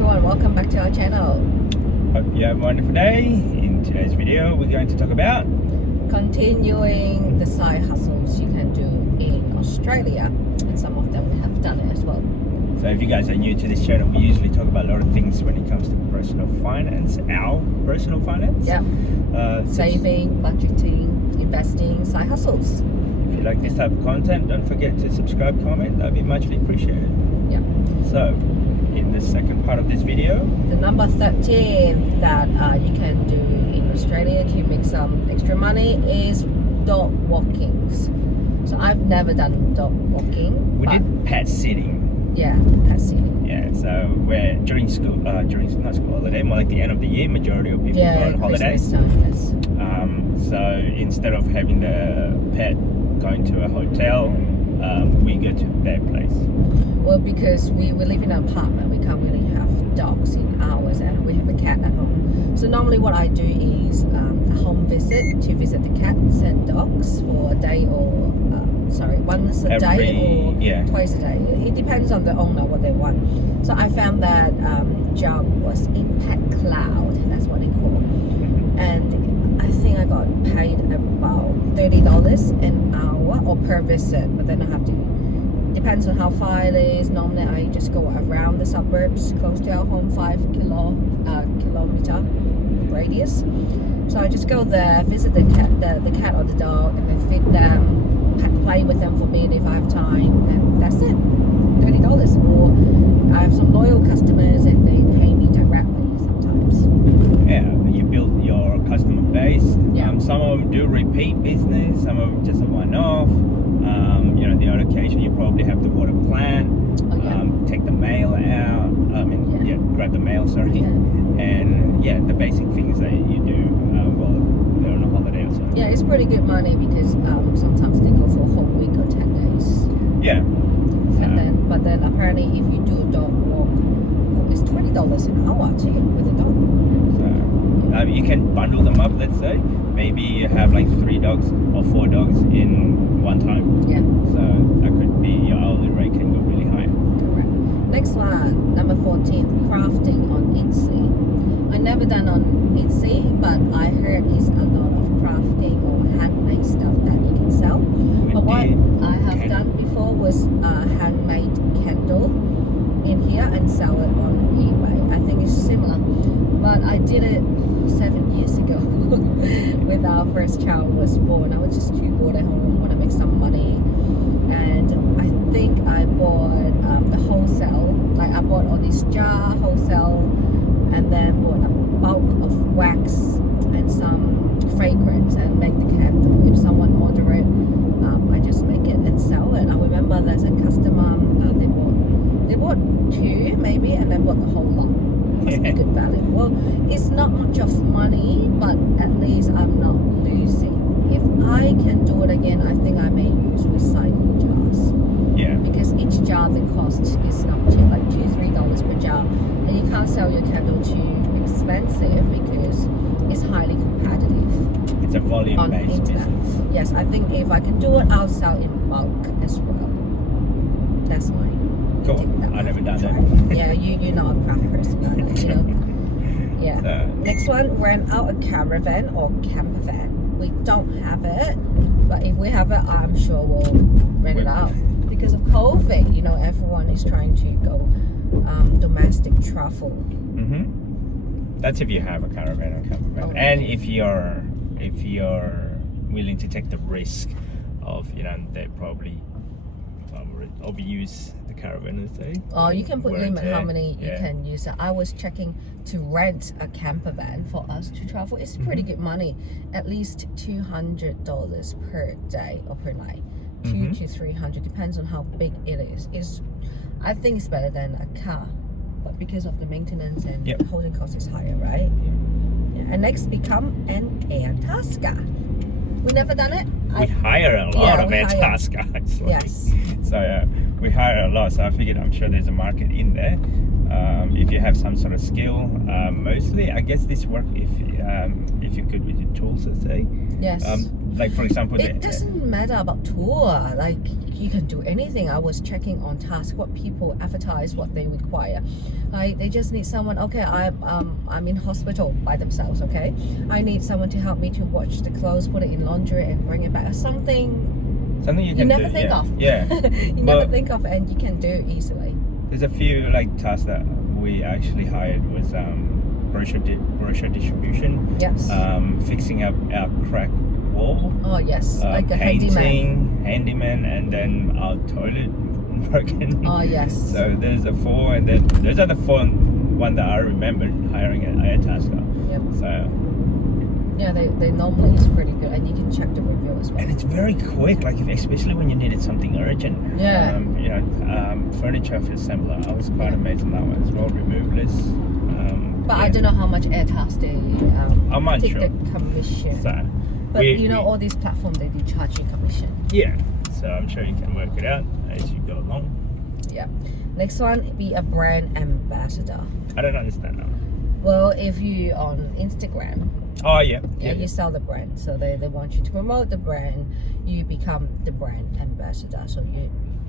everyone, welcome back to our channel. Hope you have a wonderful day. In today's video, we're going to talk about Continuing the side hustles you can do in Australia, and some of them we have done it as well. So if you guys are new to this channel, we usually talk about a lot of things when it comes to personal finance, our personal finance. Yeah. Saving, budgeting, investing, side hustles. If you like this type of content, don't forget to subscribe, comment, that'd be muchly appreciated. Yeah. So, in the second part of this video, the number 13 that you can do in Australia to make some extra money is dog walkings. So I've never done dog walking. we did pet sitting. Yeah, pet sitting. Yeah, so we're during school, not school holiday, more like the end of the year, majority of people go on holidays. Christmas time, yes. So instead of having the pet going to a hotel, we go to their place. Well, because we live in an apartment, we can't really have dogs in ours, and we have a cat at home. So normally what I do is a home visit to visit the cats and dogs for a day or once a day or twice a day. It depends on the owner what they want. So I found that job was in Pet Cloud, that's what they call, and I think I got paid about $30 an hour or per visit, but then I have to, depends on how far it is. Normally I just go around the suburbs close to our home, 5 kilometer radius. So I just go there, visit the cat or the dog, and then feed them, play with them for me if I have time, and that's it. $30. Or I have some loyal customers and they pay me directly sometimes. Yeah, you build your customer base. Yeah. Some of them do repeat business, some of them just a one-off. The other occasion you probably have to water plant, take the mail out. Grab the mail, sorry. Yeah. And the basic things that you do while they're on a holiday or something. Yeah, it's pretty good money because sometimes they go for a whole week or 10 days. Yeah. But then apparently if you do a dog walk, it's $20 an hour too with a dog. So you can bundle them up, let's say. Maybe you have like 3 dogs or 4 dogs in one time. Yeah. So that could be, your hourly rate can go really high. Correct. Next one, number 14, crafting on Etsy. I never done on Etsy, but I heard it's a lot of crafting or handmade stuff that you can sell. But what I have done before was a handmade candle in here and sell it on eBay. I think it's similar, but I did it 7 years ago when our first child was born. I was just too bored at home, want to make some money, and I think I bought the wholesale. Like I bought all these jar wholesale, and then bought a bulk of wax and some fragrance and make the candle. If someone order it, I just make it and sell it. I remember there's a customer, they bought 2 maybe, and then bought the whole lot. It's a good value. Well, it's not much of money, but at least I'm not losing. If I can do it again, I think I may use recycled jars. Yeah. Because each jar, the cost is not cheap, like $2-3 per jar, and you can't sell your candle too expensive because it's highly competitive. It's a volume-based business. Yes, I think if I can do it, I'll sell in bulk as well. That's my. Cool. I've never done that. Yeah, you're not a craft person, are you? Yeah. So, next one, rent out a caravan or camper van. We don't have it, but if we have it, I'm sure we'll rent it out. Because of COVID, everyone is trying to go domestic travel. That's if you have a caravan or camper van, and if you're willing to take the risk of they probably overuse the caravan, let's say. Oh, you can put limit how many you can use. I was checking to rent a camper van for us to travel. It's pretty good money, at least $200 per day or per night. 200 to 300, depends on how big it is. I think it's better than a car, but because of the maintenance and the holding cost is higher, right? Yeah. And next become an air tasker. We never done it. We hire a lot of air tasker actually. Yes. So we hire a lot. So I figured I'm sure there's a market in there. If if you have some sort of skill. Mostly, I guess this work if you're good with your tools, let's say. Yes. Like for example, It doesn't matter about tour. Like you can do anything. I was checking on task what people advertise, what they require. Like they just need someone. Okay, I'm in hospital by themselves. Okay, I need someone to help me to wash the clothes, put it in laundry, and bring it back. Something you can never do, think of. Yeah. You never think of, and you can do easily. There's a few like tasks that we actually hired was brochure distribution. Yes. Fixing up our crack wall. Oh yes, like a painting, handyman, and then our toilet broken. Oh yes. So there's the 4, and then those are the 4 one that I remember hiring at Airtasker. Yep. So yeah, they normally is pretty good, and you can check the review as well. and it's very quick, like especially when you needed something urgent. Yeah. Furniture assembler. I was quite amazed on that one as well. Removeless. But I don't know how much Airtask they I'm not take sure. the commission. So, But all these platforms, they do charge you commission. Yeah, so I'm sure you can work it out as you go along. Yeah. Next one, be a brand ambassador. I don't understand that. Well, if you on Instagram, Oh yeah. you sell the brand, so they want you to promote the brand. You become the brand ambassador, so you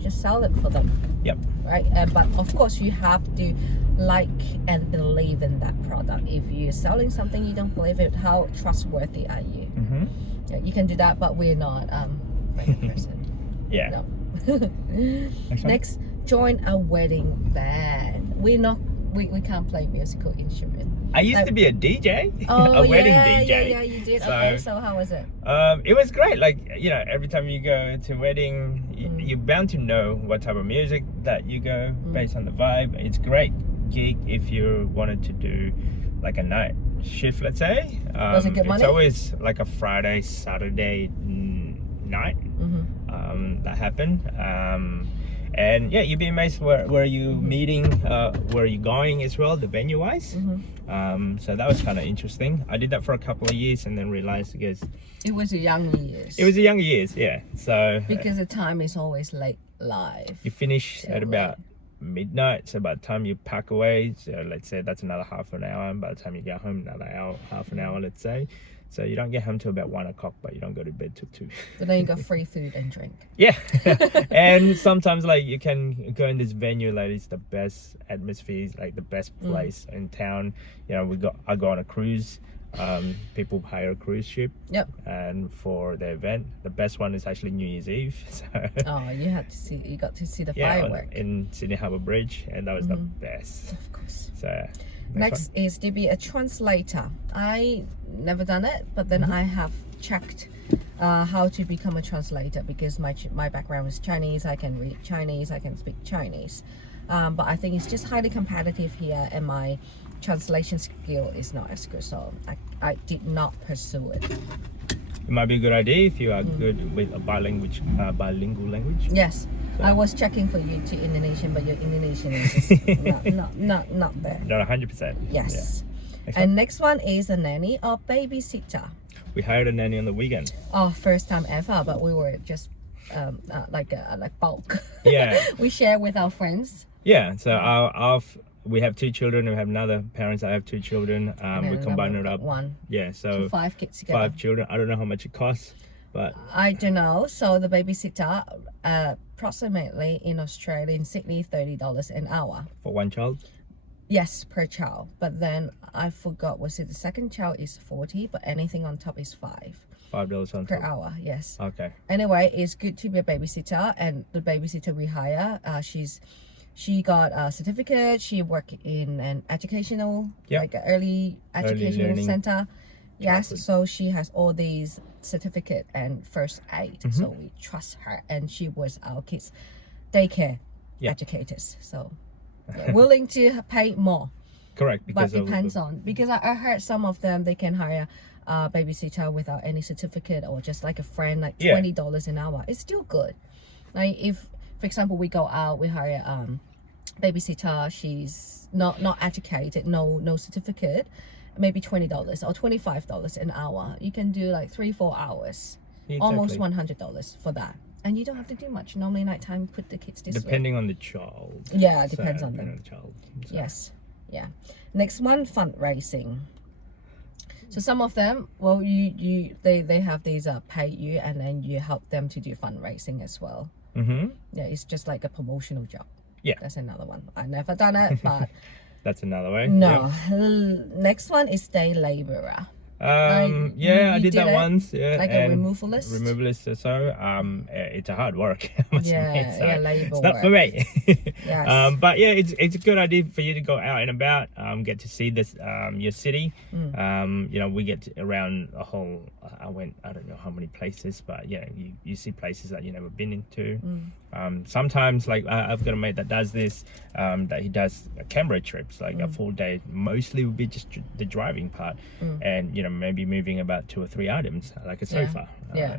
just sell it for them. Yep. Right, but of course you have to like and believe in that product. If you're selling something you don't believe it, how trustworthy are you? Mm-hmm. Yeah, you can do that, but we're not that person. Yeah. No. Next, join a wedding band. We can't play musical instrument. I used to be a DJ, Oh, a wedding yeah, DJ. Yeah, you did. So, Okay, so how was it? It was great. Like, every time you go to wedding, you're bound to know what type of music that you go based on the vibe. It's great gig if you wanted to do like a night shift, let's say. Was it good money? It's always like a Friday, Saturday night that happened. And yeah, you'd be amazed where you meeting, where you going as well, the venue wise. So that was kind of interesting. I did that for a couple of years and then realized because It was a young years. it was the younger years, yeah. So because the time is always late live. you finish Till at about midnight, so by the time you pack away, so let's say that's another half an hour, and by the time you get home, another hour, half an hour, let's say. So you don't get home till about 1 o'clock, but you don't go to bed till 2. But then you got free food and drink. Yeah. And sometimes like you can go in this venue, like it's the best atmosphere, it's like the best place in town. I go on a cruise. People hire a cruise ship. Yep. And for the event, the best one is actually New Year's Eve. So Oh, you got to see the yeah, firework. in Sydney Harbour Bridge, and that was the best. Of course. So Next is to be a translator. I never done it, but then I have checked how to become a translator because my background is Chinese. I can read Chinese. I can speak Chinese. But I think it's just highly competitive here, and my translation skill is not as good, so I did not pursue it. it might be a good idea if you are good with a bilingual language. Yes. So- I was checking for you to Indonesian, but your Indonesian is just not there. Not 100%. Yes. Next And one. next one is a nanny or babysitter. We hired a nanny on the weekend. Oh, first time ever, but we were just like bulk. Yeah. We share with our friends. Yeah, so we have 2 children. We have another parents. I have 2 children. And We then combine it another up. One. Yeah, so 5 kids together. 5 children. I don't know how much it costs, but I don't know. So the babysitter, approximately in Australia, in Sydney, $30 an hour. for 1 child, Yes, per child. But then I forgot, was it the second child is 40, but anything on top is $5 on per top. hour. Yes. Okay. Anyway, it's good to be a babysitter, and the babysitter we hire, she got a certificate. She worked in an educational, like an early educational learning center. Yes, childhood. so she has all these certificate and first aid. So we trust her, and she was our kids' daycare educators. So they're willing to pay more, Correct. but Because depends on, because I heard some of them they can hire a babysitter without any certificate or just like a friend, like $20 an hour. It's still good. Like if, for example, we go out, we hire babysitter, she's not educated, no certificate, maybe $20 or $25 an hour. You can do like 3-4 hours, almost $100 for that, and you don't have to do much. Normally nighttime, put the kids to sleep. Depending on the child. Yeah, depends on them. the child. So. Yes. Yeah. Next one, fundraising. So some of them, well, they have these pay you, and then you help them to do fundraising as well. Mm-hmm. Yeah, it's just like a promotional job. Yeah. That's another one. I never done it, but That's another way. no. Next one is day laborer. Yeah, I did that it? once. Yeah, Like a removalist? Removalist or so. It's a hard work. I must admit, so labor it's not for me. Yes. But yeah, it's a good idea for you to go out and about, get to see this your city. You know, we get around a whole. I don't know how many places, but yeah, you see places that you never been into. Sometimes, like I've got a mate that does this. That he does Canberra trips, like a full day. Mostly would be just the driving part, and you know, maybe moving about 2 or 3 items, like a sofa.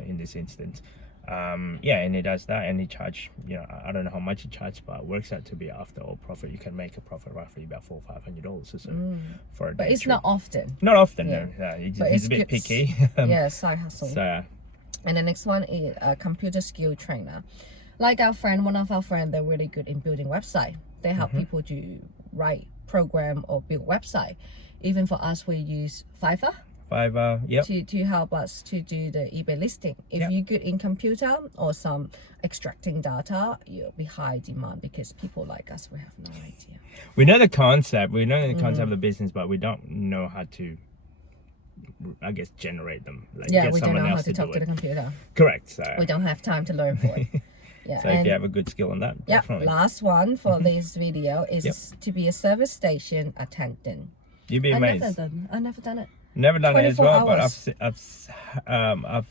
In this instance. And he does that, and he charge, you know, I don't know how much he charges, but it works out to be after all profit. You can make a profit roughly about $400 or $500 or so for a day. But it's trip. not often. Not often, Yeah. no. But He's a it's bit picky. Side hustle. So, And the next one is a computer skill trainer. Like one of our friends, they're really good in building website. They help people to write, program, or build website. Even for us, we use Fiverr. yep. To help us to do the eBay listing. If you're good in computer or some extracting data, you'll be high demand because people like us, we have no idea. We know the concept. We know the concept of the business, but we don't know how to, I guess, generate them. Like, Yeah, get we don't someone know how else to talk do to the it. computer. Correct. So We don't have time to learn for it. Yeah. so if you have a good skill on that, Yeah. definitely. Last one for this video is to be a service station attendant. You'd be amazed. I never done it. Never done it as 24 well, hours. but I've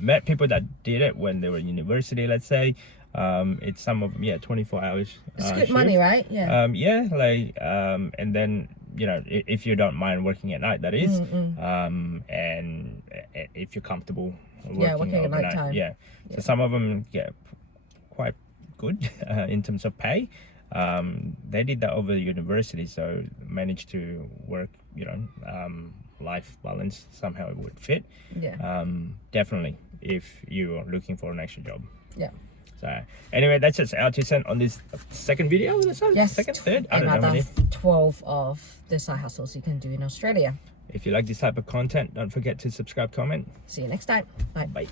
met people that did it when they were in university. Let's say, it's some of them, 24 hours. It's good shift. money, right? Yeah. And then you know, if you don't mind working at night, that is, and if you're comfortable working at overnight, nighttime. So some of them get quite good in terms of pay. They did that over university, so managed to work, you know, life balance somehow it would fit. Definitely if you are looking for an extra job. So anyway, that's just our 2 cents on this second video. Yes, second, third, I don't know. Another Really. 12 of the side hustles you can do in Australia. If you like this type of content, don't forget to subscribe, comment. See you next time. Bye. Bye.